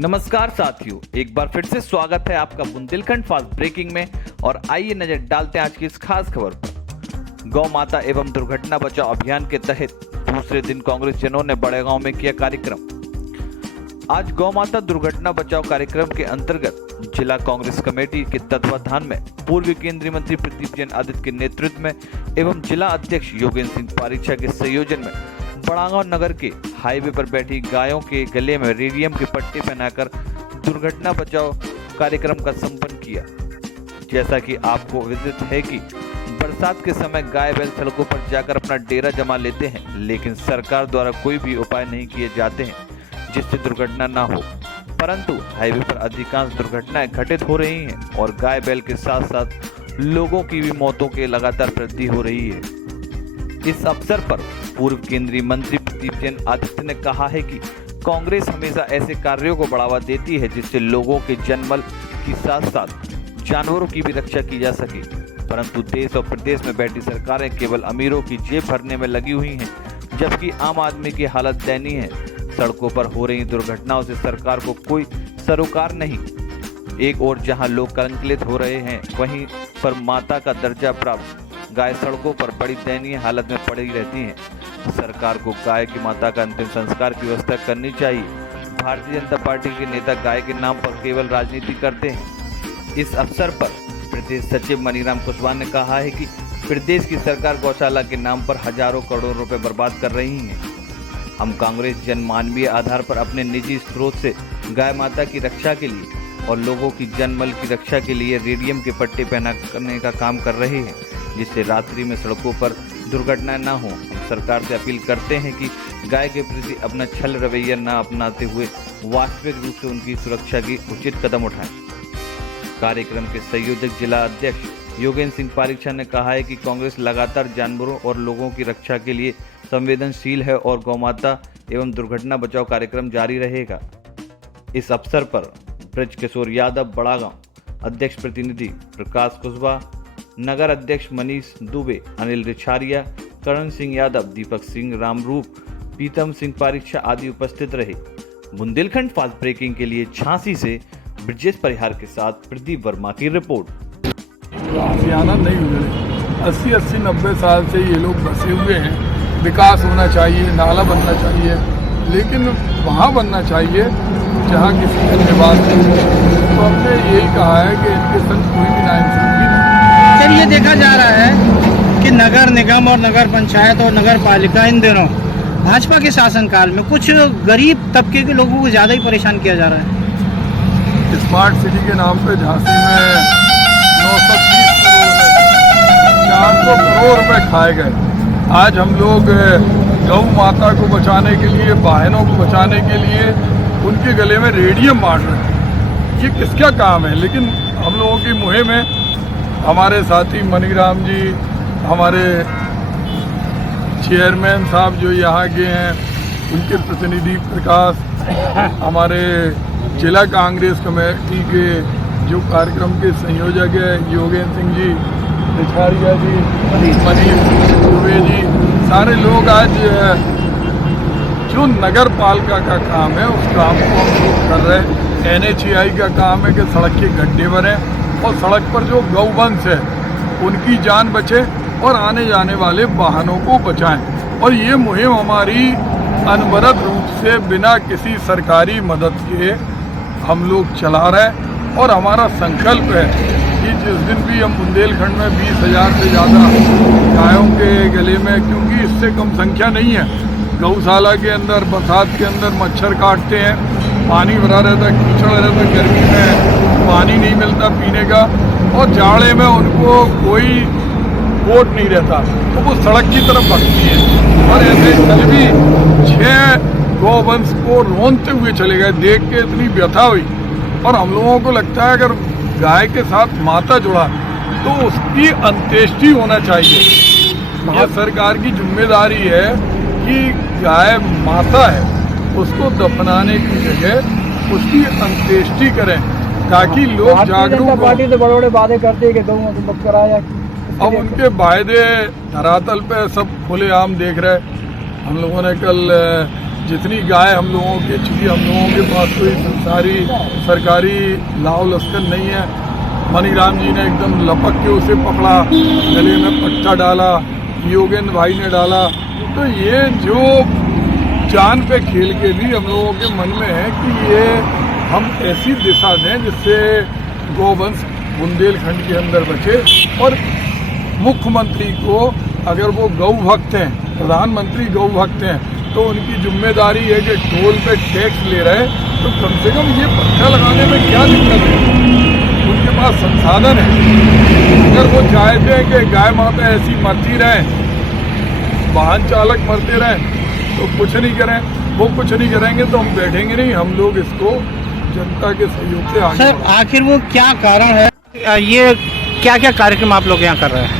नमस्कार साथियों, एक बार फिर से स्वागत है आपका बुंदेलखंड फास्ट ब्रेकिंग में। और आइए नजर डालते हैं आज की इस खास खबर पर। गौ माता एवं दुर्घटना बचाओ अभियान के तहत दूसरे दिन कांग्रेस जनों ने बड़ेगांव में किया कार्यक्रम। आज गौ माता दुर्घटना बचाओ कार्यक्रम के अंतर्गत जिला कांग्रेस कमेटी के तत्वाधान में पूर्व केंद्रीय मंत्री प्रदीप जैन आदित्य के नेतृत्व में एवं जिला अध्यक्ष योगेंद्र सिंह पारीक्षा के संयोजन में बड़ागांव नगर के हाईवे पर बैठी गायों के गले में रेडियम के पट्टे पहनाकर दुर्घटना बचाओ कार्यक्रम का संपन्न किया। जैसा कि आपको विदित है कि बरसात के समय गाय बैल सड़कों पर जाकर अपना डेरा जमा लेते हैं, लेकिन सरकार द्वारा कोई भी उपाय नहीं किए जाते हैं जिससे दुर्घटना न हो। परंतु हाईवे पर अधिकांश दुर्घटनाएं घटित हो रही हैं और गाय बैल के साथ साथ लोगों की भी मौतों के लगातार वृद्धि हो रही है। इस अवसर पर पूर्व केंद्रीय मंत्री प्रदीप जैन आदित्य ने कहा है कि कांग्रेस हमेशा ऐसे कार्यों को बढ़ावा देती है जिससे लोगों के जनमल के साथ साथ जानवरों की भी रक्षा की जा सके। परंतु देश और प्रदेश में बैठी सरकारें केवल अमीरों की जेब भरने में लगी हुई हैं, जबकि आम आदमी की हालत दयनीय है। सड़कों पर हो रही दुर्घटनाओं से सरकार को कोई सरोकार नहीं। एक ओर जहां लोग कलंकित हो रहे हैं, वहीं पर माता का दर्जा प्राप्त गाय सड़कों पर बड़ी दयनीय हालत में पड़ी रहती हैं। सरकार को गाय की माता का अंतिम संस्कार की व्यवस्था करनी चाहिए। भारतीय जनता पार्टी के नेता गाय के नाम पर केवल राजनीति करते हैं। इस अवसर पर प्रदेश सचिव मनीराम कुशवाहा ने कहा है कि प्रदेश की सरकार गौशाला के नाम पर हजारों करोड़ रुपए बर्बाद कर रही है। हम कांग्रेस जनमानवीय आधार पर अपने निजी स्रोत से गाय माता की रक्षा के लिए और लोगों की जनमल की रक्षा के लिए रेडियम के पट्टे पहना करने का काम कर रहे हैं, जिससे रात्रि में सड़कों पर दुर्घटनाएं न हो। हम सरकार से अपील करते हैं कि गाय के प्रति अपना छल रवैया न अपनाते हुए वास्तविक रूप से उनकी सुरक्षा की उचित कदम उठाएं। कार्यक्रम के संयोजक जिला अध्यक्ष योगेंद्र सिंह पारीक्षा ने कहा है कि कांग्रेस लगातार जानवरों और लोगों की रक्षा के लिए संवेदनशील है और गौमाता एवं दुर्घटना बचाओ कार्यक्रम जारी रहेगा। इस अवसर पर ब्रजकिशोर यादव, बड़ागांव अध्यक्ष प्रतिनिधि प्रकाश कुशवाहा, नगर अध्यक्ष मनीष दुबे, अनिल रिछारिया, करण सिंह यादव, दीपक सिंह रामरूप, पीतम सिंह पारीक्षा आदि उपस्थित रहे। बुंदेलखंड फास्ट ब्रेकिंग के लिए झांसी से ब्रजेश परिहार के साथ प्रदीप वर्मा की रिपोर्ट। आनंद नहीं हुए 80-90 साल से ये लोग बसे हुए हैं। विकास होना चाहिए, नाला बनना चाहिए, लेकिन वहाँ बनना चाहिए जहाँ किसी का निवास नहीं है। तो हमने यही कहा है कि इनके संग कोई भी नाइंसाफी नहीं। सर, ये देखा जा रहा है कि नगर निगम और नगर पंचायत और नगर पालिका इन दिनों भाजपा के शासनकाल में कुछ गरीब तबके के लोगों को ज़्यादा ही परेशान किया जा रहा है। स्मार्ट सिटी के नाम पे झांसी में 930 करोड़ 400 करोड़ रुपए खाए गए। आज हम लोग गौ माता को बचाने के लिए, वाहनों को बचाने के लिए उनके गले में रेडियम बांट रहे हैं। ये किसका काम है? लेकिन हम लोगों की मुहिम है। हमारे साथी मनीराम जी, हमारे चेयरमैन साहब जो यहाँ के हैं, उनके प्रतिनिधि प्रकाश, हमारे जिला कांग्रेस कमेटी के जो कार्यक्रम के संयोजक है योगेंद्र सिंह जी, रिछारिया जी, मनीष दुबे जी, सारे लोग आज जो नगर पालिका का काम है उस काम को हम लोग कर रहे हैं। NHAI का काम है कि सड़क के गड्ढे बने और सड़क पर जो गौवंश है उनकी जान बचे और आने जाने वाले वाहनों को बचाएं। और ये मुहिम हमारी अनवरत रूप से बिना किसी सरकारी मदद के हम लोग चला रहे हैं। और हमारा संकल्प है कि जिस दिन भी हम बुंदेलखंड में 20,000 से ज़्यादा गायों के गले में, क्योंकि इससे कम संख्या नहीं है, गौशाला के अंदर बरसात के अंदर मच्छर काटते हैं, पानी भरा रहता है, कीचड़ रहता है, गर्मी में पानी नहीं मिलता पीने का, और जाड़े में उनको कोई कोट नहीं रहता, तो वो सड़क की तरफ भगती है। और ऐसे कल भी 6 गौवंश को रोनते हुए चले गए। देख के इतनी व्यथा हुई। और हम लोगों को लगता है अगर गाय के साथ माता जुड़ा तो उसकी अंत्येष्टि होना चाहिए। यह सरकार की जिम्मेदारी है कि गाय माता है, उसको दफनाने की जगह उसकी अंत्येष्टि करें ताकि लोग जागरूक हों। पार्टी तो बड़े बड़े वादे करते हैं कि गौ माता मत कराया। अब उनके वायदे धरातल पे सब खुलेआम देख रहे। हम लोगों ने कल जितनी गाय हम लोगों की, चूँकि हम लोगों के पास कोई सरकारी लाव लश्कर नहीं है, मनीराम जी ने एकदम लपक के उसे पकड़ा, गले में पट्टा डाला, योगेंद्र भाई ने डाला। तो ये जो जान पे खेल के भी हम लोगों के मन में है कि ये हम ऐसी दिशा दें जिससे गौवंश बुंदेलखंड के अंदर बचे। और मुख्यमंत्री को अगर वो गौ भक्त हैं, प्रधानमंत्री गौ भक्त हैं, तो उनकी जिम्मेदारी है कि टोल पे टैक्स ले रहे हैं तो कम से कम ये पट्टा लगाने में क्या दिक्कत है, उनके पास संसाधन है। अगर वो चाहते हैं कि गाय माता ऐसी मरती रहें, वाहन चालक मरते रहें, तो कुछ नहीं करें, वो कुछ नहीं करेंगे तो हम बैठेंगे नहीं। हम लोग इसको जनता के सहयोग से आगे सर आखिर वो क्या कारण है, ये क्या क्या कार्यक्रम आप लोग यहाँ कर रहे हैं?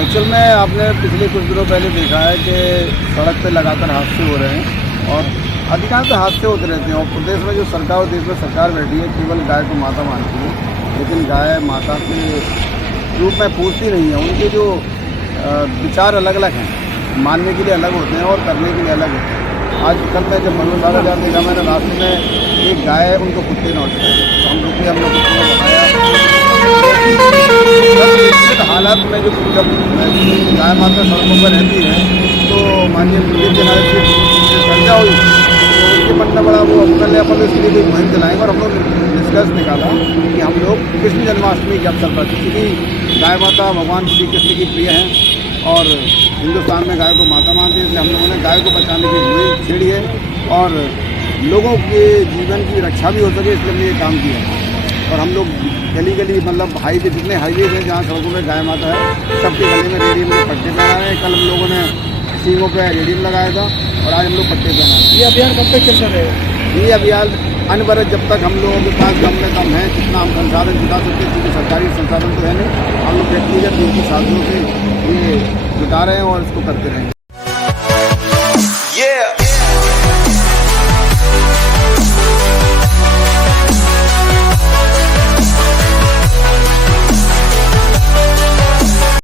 एक्चुअल में आपने पिछले कुछ दिनों पहले देखा है कि सड़क पे लगातार हादसे हो रहे हैं और अधिकांश हादसे होते रहते हैं। और प्रदेश में जो सरकार और देश में सरकार बैठी है केवल गाय को माता मानती है, लेकिन गाय माता के रूप में पूछती नहीं है। उनके जो विचार अलग अलग हैं, मानने के लिए अलग होते हैं और करने के लिए अलग होते हैं। आज कल मैं जब मनोज सागर देखा, मैंने रास्ते में एक गाय उनको कुत्ते ने उठाया, तो हम रुके, हम लोग कुत्ते को बताया हालात में जो जब गाय माता सड़कों पर रहती है तो माननीय नदी किनारे से चर्चा हुई तो उनके मन में बड़ा वो अपन इसके लिए मुहिम चलाएंगे। और हम लोग डिस्कस निकाला कि हम लोग कृष्ण जन्माष्टमी के अवसर पर, क्योंकि गाय माता भगवान श्री कृष्ण की प्रिय हैं और हिंदुस्तान में गाय को माता मानते हैं, इसलिए हम लोगों ने गाय को बचाने की मुहिम छेड़ी है और लोगों के जीवन की रक्षा भी हो सके इसलिए हमने ये काम किया है। और हम लोग गली गली मतलब हाईवे, जितने हाईवे हैं जहाँ सड़कों में गाय माता है, सबके गले में रेडियम के पट्टे पहनाए हैं। कल हम लोगों ने सींगों पे रेडियम लगाया था और आज हम लोग पट्टे पहनाए। ये अभियान कब तक चलता रहेगा? ये अभियान अनवरत जब तक हम लोगों के पास दम में दम है, जितना हम संसाधन जुटा सकते हैं, क्योंकि सरकारी संसाधन तो है नहीं, हम लोग व्यक्तिगत निजी साधनों से ये जुटा रहे हैं और इसको करते रहेंगे।